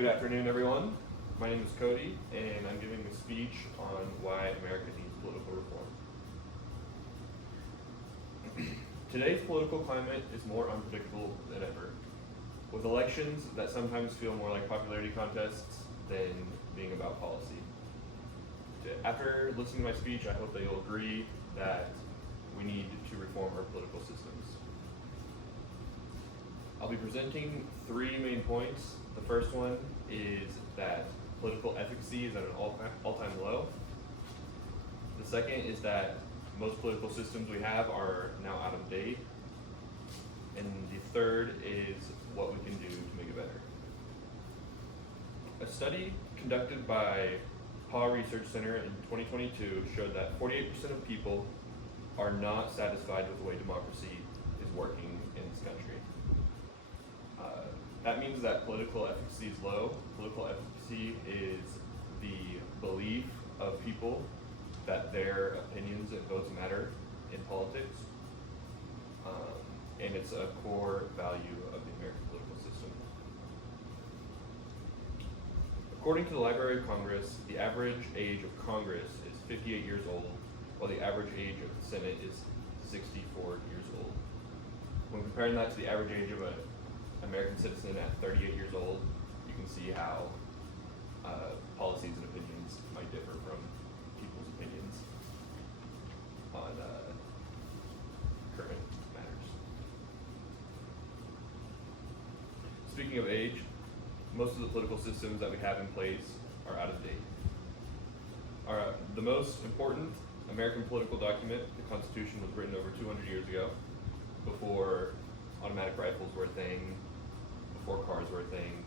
Good afternoon, everyone. My name is Cody, and I'm giving a speech on why America needs political reform. Today's political climate is more unpredictable than ever, with elections that sometimes feel more like popularity contests than being about policy. After listening to my speech, I hope that you'll agree that we need to reform our political systems. I'll be presenting three main points. The first one is that political efficacy is at an all-time low. The second is that most political systems we have are now out of date. And the third is what we can do to make it better. A study conducted by PAW Research Center in 2022 showed that 48% of people are not satisfied with the way democracy is working in this country. That means that political efficacy is low. Political efficacy is the belief of people that their opinions and votes matter in politics. And it's a core value of the American political system. According to the Library of Congress, the average age of Congress is 58 years old, while the average age of the Senate is 64 years old. When comparing that to the average age of an American citizen at 38 years old, you can see how policies and opinions might differ from people's opinions on current matters. Speaking of age, most of the political systems that we have in place are out of date. The most important American political document, the Constitution, was written over 200 years ago, before automatic rifles were a thing, before cars were a thing,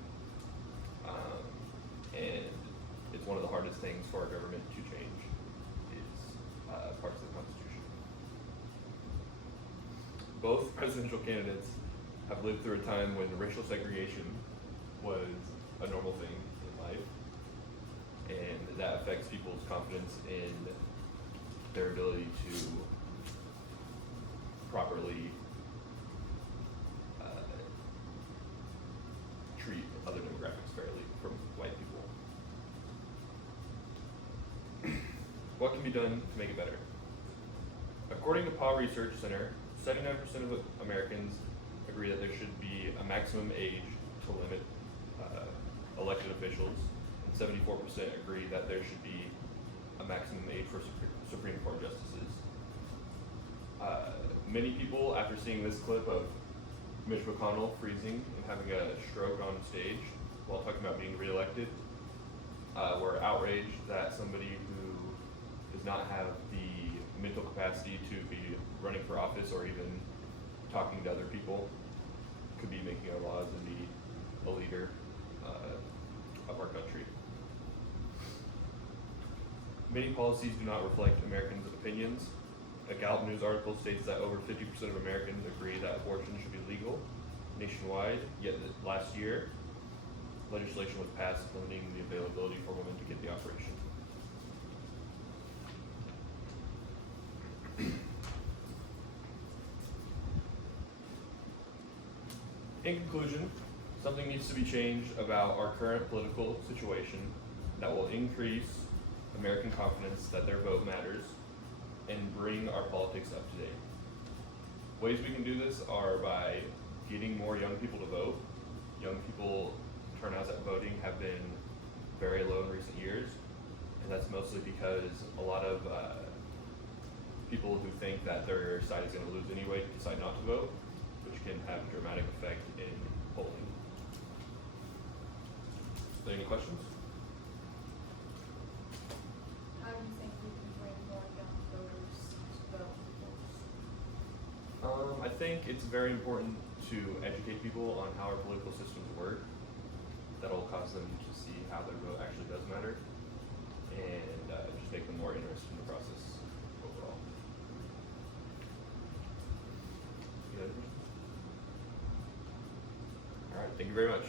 and it's one of the hardest things for our government to change is parts of the Constitution. Both presidential candidates have lived through a time when racial segregation was a normal thing in life, and that affects people's confidence in their ability to properly treat other demographics fairly from white people. What can be done to make it better? According to PAW Research Center, 79% of Americans agree that there should be a maximum age to limit elected officials, and 74% agree that there should be a maximum age for Supreme Court justices. Many people, after seeing this clip of Mitch McConnell freezing and having a stroke on stage while talking about being reelected, were outraged that somebody who does not have the mental capacity to be running for office or even talking to other people could be making our laws and be a leader of our country. Many policies do not reflect Americans' opinions. A Gallup News article states that over 50% of Americans agree that abortion should be legal nationwide, yet last year, legislation was passed limiting the availability for women to get the operation. In conclusion, something needs to be changed about our current political situation that will increase American confidence that their vote matters and bring our politics up to date. Ways we can do this are by getting more young people to vote. Young people turnouts at voting have been very low in recent years, and that's mostly because a lot of people who think that their side is going to lose anyway decide not to vote, which can have a dramatic effect in polling. Are there any questions? How do you think we can bring more young voters to vote? I think it's very important to educate people on how our political systems work. That'll cause them to see how their vote actually does matter, and just make them more interested in the process overall. Any other questions? All right, thank you very much.